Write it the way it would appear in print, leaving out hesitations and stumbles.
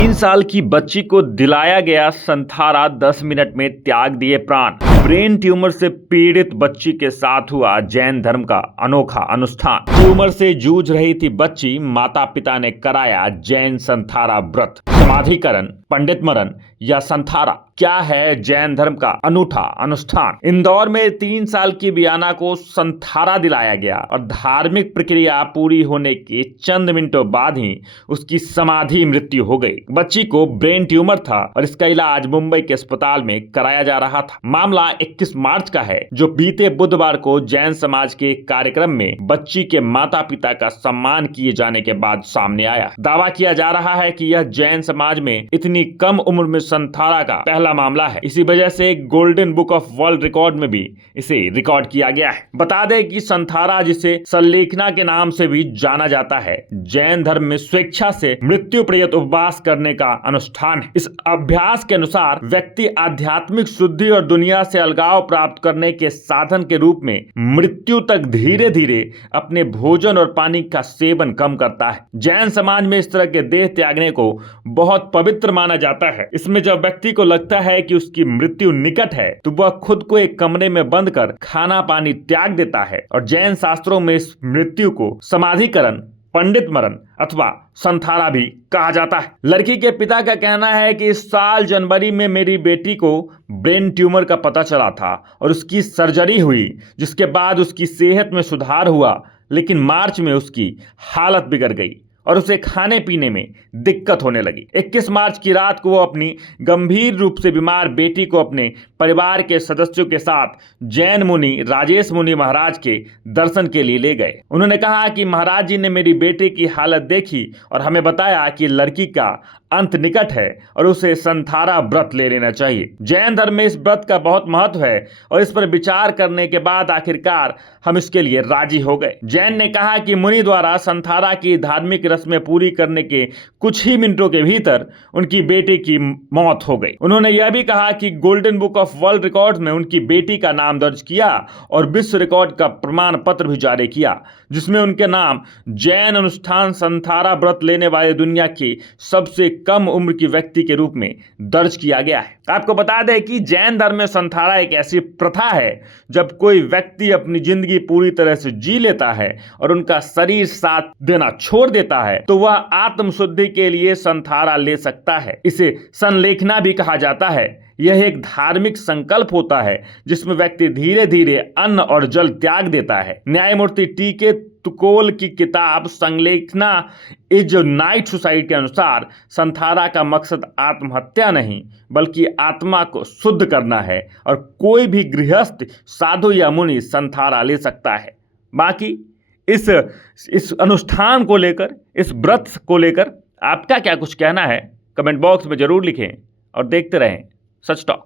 3 साल की बच्ची को दिलाया गया संथारा, 10 मिनट में त्याग दिए प्राण। ब्रेन ट्यूमर से पीड़ित बच्ची के साथ हुआ जैन धर्म का अनोखा अनुष्ठान। ट्यूमर से जूझ रही थी बच्ची, माता पिता ने कराया जैन संथारा व्रत। समाधिकरण, पंडित मरण या संथारा, क्या है जैन धर्म का अनूठा अनुष्ठान। इंदौर में 3 साल की बियाना को संथारा दिलाया गया और धार्मिक प्रक्रिया पूरी होने के चंद मिनटों बाद ही उसकी समाधि मृत्यु हो गई। बच्ची को ब्रेन ट्यूमर था और इसका इलाज मुंबई के अस्पताल में कराया जा रहा था। मामला 21 मार्च का है, जो बीते बुधवार को जैन समाज के एक कार्यक्रम में बच्ची के माता पिता का सम्मान किए जाने के बाद सामने आया। दावा किया जा रहा है कि यह जैन समाज में इतनी कम उम्र में संथारा का पहला मामला है। इसी वजह से golden book of world record में भी इसे रिकॉर्ड किया गया है। बता दें कि संथारा, जिसे संलेखना के नाम से भी जाना जाता है, जैन धर्म में स्वेच्छा से मृत्यु पर्यंत उपवास करने का अनुष्ठान है। इस अभ्यास के अनुसार व्यक्ति आध्यात्मिक शुद्धि और दुनिया से अलगाव प्राप्त करने के साधन के रूप में मृत्यु तक धीरे धीरे अपने भोजन और पानी का सेवन कम करता है। जैन समाज में इस तरह के देह त्यागने को बहुत पवित्र माना जाता है। इसमें जब व्यक्ति को लगता है कि उसकी मृत्यु निकट है तो वह खुद को एक कमरे में बंद कर खाना पानी त्याग देता है। और जैन शास्त्रों में इस मृत्यु को समाधिकरण, पंडित मरण अथवा संथारा भी कहा जाता है। लड़की के पिता का कहना है कि इस साल जनवरी में मेरी बेटी को ब्रेन ट्यूमर का पता चला था और उसकी सर्जरी हुई, जिसके बाद उसकी सेहत में सुधार हुआ, लेकिन मार्च में उसकी हालत बिगड़ गई और उसे खाने पीने में दिक्कत होने लगी। 21 मार्च की रात को वो अपनी गंभीर रूप से बीमार बेटी को अपने परिवार के सदस्यों के साथ जैन मुनि राजेश मुनि महाराज के दर्शन के लिए ले गए। उन्होंने कहा कि महाराज जी ने मेरी बेटी की हालत देखी और हमें बताया कि लड़की का अंत निकट है और उसे संथारा व्रत ले लेना चाहिए। जैन धर्म में इस व्रत का बहुत महत्व है और इस पर विचार करने के बाद आखिरकार हम इसके लिए राजी हो गए। जैन ने कहा कि मुनि द्वारा संथारा की धार्मिक रस्में पूरी करने के कुछ ही मिनटों के भीतर उनकी बेटी की मौत हो गई। उन्होंने यह भी कहा कि golden book of world record में उनकी बेटी का नाम दर्ज किया और विश्व रिकॉर्ड का प्रमाण पत्र भी जारी किया, जिसमें उनके नाम जैन अनुष्ठान संथारा व्रत लेने वाले दुनिया की सबसे कम उम्र की व्यक्ति के रूप में दर्ज किया गया है। आपको बता दें कि जैन धर्म में संथारा एक ऐसी प्रथा है जब कोई व्यक्ति अपनी जिंदगी पूरी तरह से जी लेता है और उनका शरीर साथ देना छोड़ देता है तो वह आत्मशुद्धि के लिए संथारा ले सकता है। इसे संलेखना भी कहा जाता है। यह एक धार्मिक संकल्प होता है जिसमें व्यक्ति धीरे धीरे अन्न और जल त्याग देता है। न्यायमूर्ति टी.के. तुकोल की किताब संलेखना इज नाइट सुसाइड के अनुसार संथारा का मकसद आत्महत्या नहीं बल्कि आत्मा को शुद्ध करना है और कोई भी गृहस्थ, साधु या मुनि संथारा ले सकता है। बाकी इस अनुष्ठान को लेकर, इस व्रत को लेकर आपका क्या कुछ कहना है, कमेंट बॉक्स में जरूर लिखें और देखते रहें सच टॉक।